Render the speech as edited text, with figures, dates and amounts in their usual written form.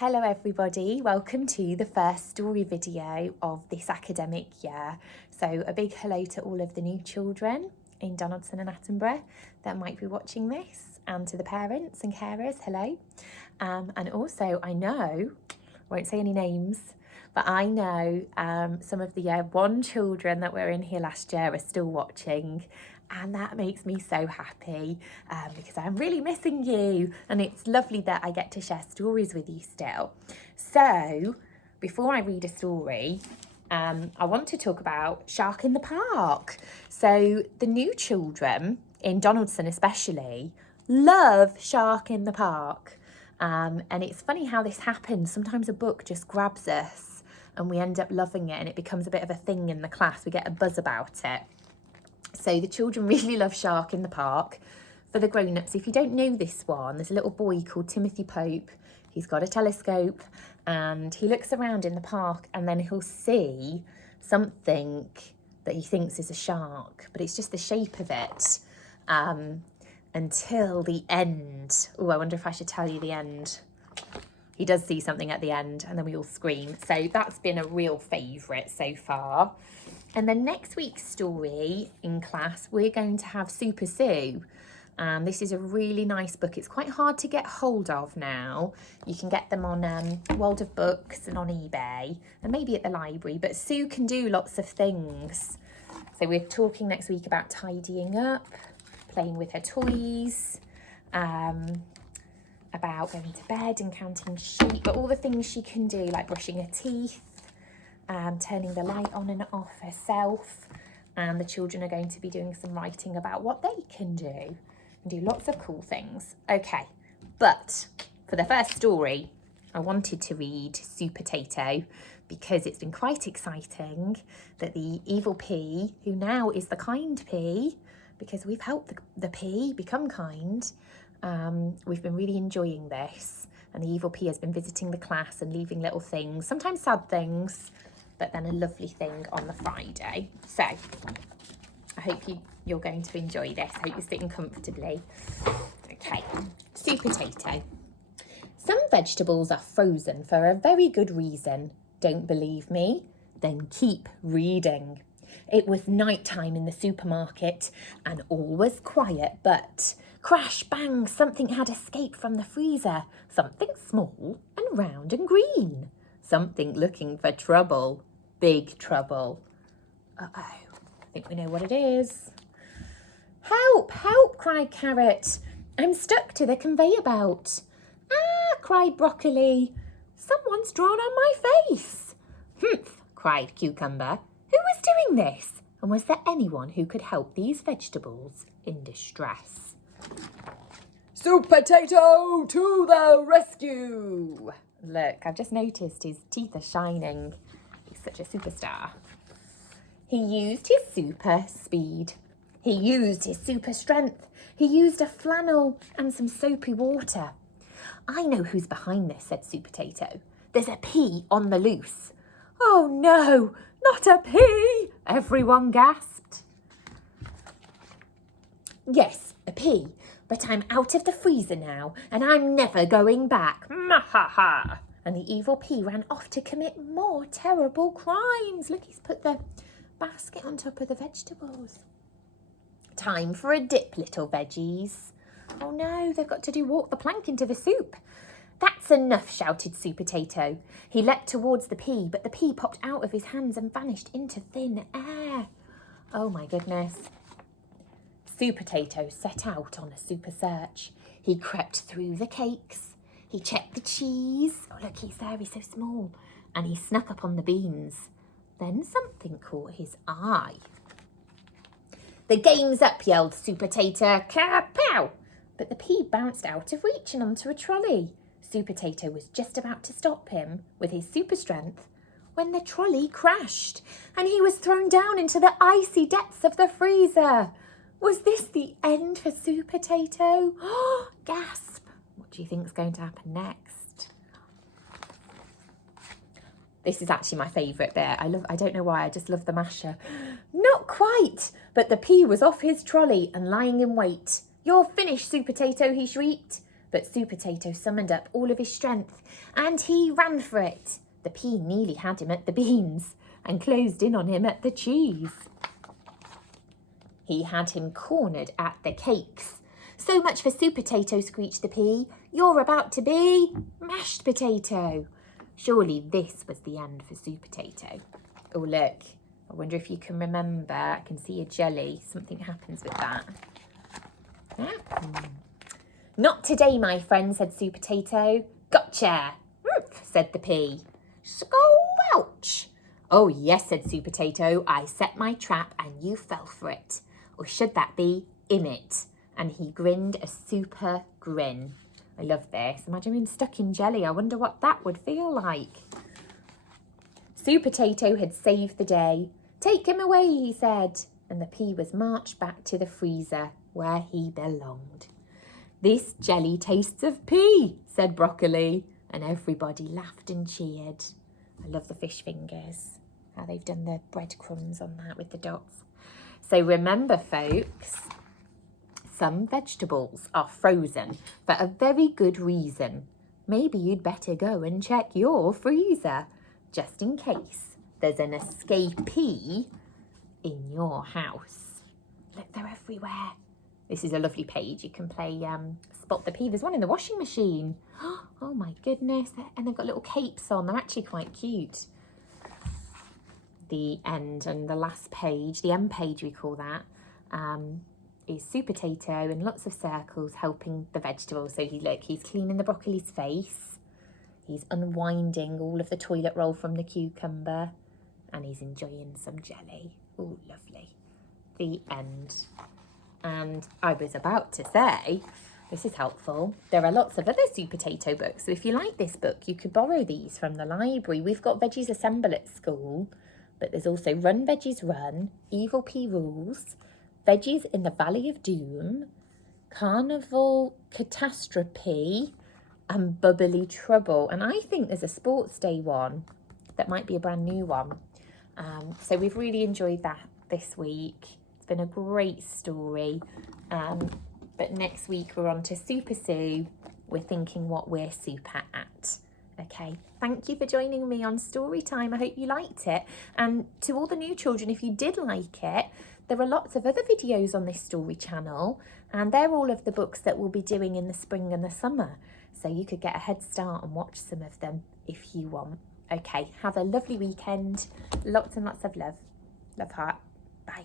Hello everybody, welcome to the first story video of this academic year. So a big hello to all of the new children in Donaldson and Attenborough that might be watching this, and to the parents and carers, hello. And also I know, I won't say any names, but I know some of the year one children that were in here last year are still watching. And that makes me so happy because I'm really missing you, and it's lovely that I get to share stories with you still. So before I read a story, I want to talk about Shark in the Park. So the new children in Donaldson especially love Shark in the Park. And it's funny how this happens. Sometimes a book just grabs us and we end up loving it, and it becomes a bit of a thing in the class. We get a buzz about it. So the children really love Shark in the Park. For the grown-ups, if you don't know this one, there's a little boy called Timothy Pope. He's got a telescope and he looks around in the park, and then he'll see something that he thinks is a shark, but it's just the shape of it until the end. Oh, I wonder if I should tell you the end. He does see something at the end and then we all scream. So that's been a real favourite so far. And then next week's story in class, we're going to have Super Sue. This is a really nice book. It's quite hard to get hold of now. You can get them on World of Books and on eBay and maybe at the library. But Sue can do lots of things. So we're talking next week about tidying up, playing with her toys, about going to bed and counting sheep, but all the things she can do, like brushing her teeth, turning the light on and off herself. And the children are going to be doing some writing about what they can do and do lots of cool things. Okay, but for the first story, I wanted to read Supertato because it's been quite exciting that the evil P, who now is the kind P, because we've helped the P become kind, we've been really enjoying this. And the evil P has been visiting the class and leaving little things, sometimes sad things, but then a lovely thing on the Friday. So I hope you're going to enjoy this. I hope you're sitting comfortably. Okay, Supertato. Some vegetables are frozen for a very good reason. Don't believe me? Then keep reading. It was night time in the supermarket and all was quiet, but crash, bang, something had escaped from the freezer. Something small and round and green. Something looking for trouble. Big trouble. Uh-oh, I think we know what it is. Help, help, cried Carrot. I'm stuck to the conveyor belt. Ah, cried Broccoli. Someone's drawn on my face. Humph, cried Cucumber. Who was doing this? And was there anyone who could help these vegetables in distress? Supertato to the rescue! Look, I've just noticed his teeth are shining. He's such a superstar. He used his super speed. He used his super strength. He used a flannel and some soapy water. I know who's behind this, said Supertato. There's a P on the loose. Oh no, not a P, everyone gasped. Yes, a P, but I'm out of the freezer now and I'm never going back. Mahaha. And the evil P ran off to commit more terrible crimes. Look, he's put the basket on top of the vegetables. Time for a dip, little veggies. Oh no, they've got to walk the plank into the soup. That's enough, shouted Supertato. He leapt towards the P, but the P popped out of his hands and vanished into thin air. Oh my goodness. Supertato set out on a super search. He crept through the cakes. He checked the cheese. Oh, look, he's there, he's so small. And he snuck up on the beans. Then something caught his eye. The game's up, yelled Supertato. Kapow! But the P bounced out of reach and onto a trolley. Supertato was just about to stop him with his super strength when the trolley crashed and he was thrown down into the icy depths of the freezer. Was this the end for Supertato? Oh, gasp! What do you think is going to happen next? This is actually my favourite bit. I don't know why, I just love the masher. Not quite, but the P was off his trolley and lying in wait. You're finished, Supertato, he shrieked. But Supertato summoned up all of his strength and he ran for it. The pea nearly had him at the beans and closed in on him at the cheese. He had him cornered at the cakes. So much for Supertato, screeched the pea. You're about to be mashed potato. Surely this was the end for Supertato. Oh, look. I wonder if you can remember. I can see a jelly. Something happens with that. Not today, my friend, said Supertato. Gotcha, said the pea. Squelch. Oh, yes, said Supertato. I set my trap and you fell for it. Or should that be in it? And he grinned a super grin. I love this. Imagine being stuck in jelly. I wonder what that would feel like. Supertato had saved the day. Take him away, he said. And the pea was marched back to the freezer where he belonged. This jelly tastes of pea, said Broccoli. And everybody laughed and cheered. I love the fish fingers. How they've done the breadcrumbs on that with the dots. So remember, folks, some vegetables are frozen for a very good reason. Maybe you'd better go and check your freezer, just in case there's an escapee in your house. Look, they're everywhere. This is a lovely page. You can play Spot the Pea. There's one in the washing machine. Oh my goodness. And they've got little capes on. They're actually quite cute. The end and the last page, the end page we call that, is Supertato in lots of circles helping the vegetables. So he's cleaning the broccoli's face. He's unwinding all of the toilet roll from the cucumber. And he's enjoying some jelly. Oh, lovely. The end. And I was about to say, this is helpful. There are lots of other Supertato books. So if you like this book, you could borrow these from the library. We've got Veggies Assemble at school, but there's also Run Veggies Run, Evil Pea Rules, Veggies in the Valley of Doom, Carnival Catastrophe, and Bubbly Trouble. And I think there's a Sports Day one that might be a brand new one. So we've really enjoyed that this week. It's been a great story. But next week we're on to Super Sue. We're thinking what we're super at. Okay, thank you for joining me on Story Time. I hope you liked it. And to all the new children, if you did like it, there are lots of other videos on this story channel, and they're all of the books that we'll be doing in the spring and the summer. So you could get a head start and watch some of them if you want. Okay, have a lovely weekend. Lots and lots of love. Love heart. Bye.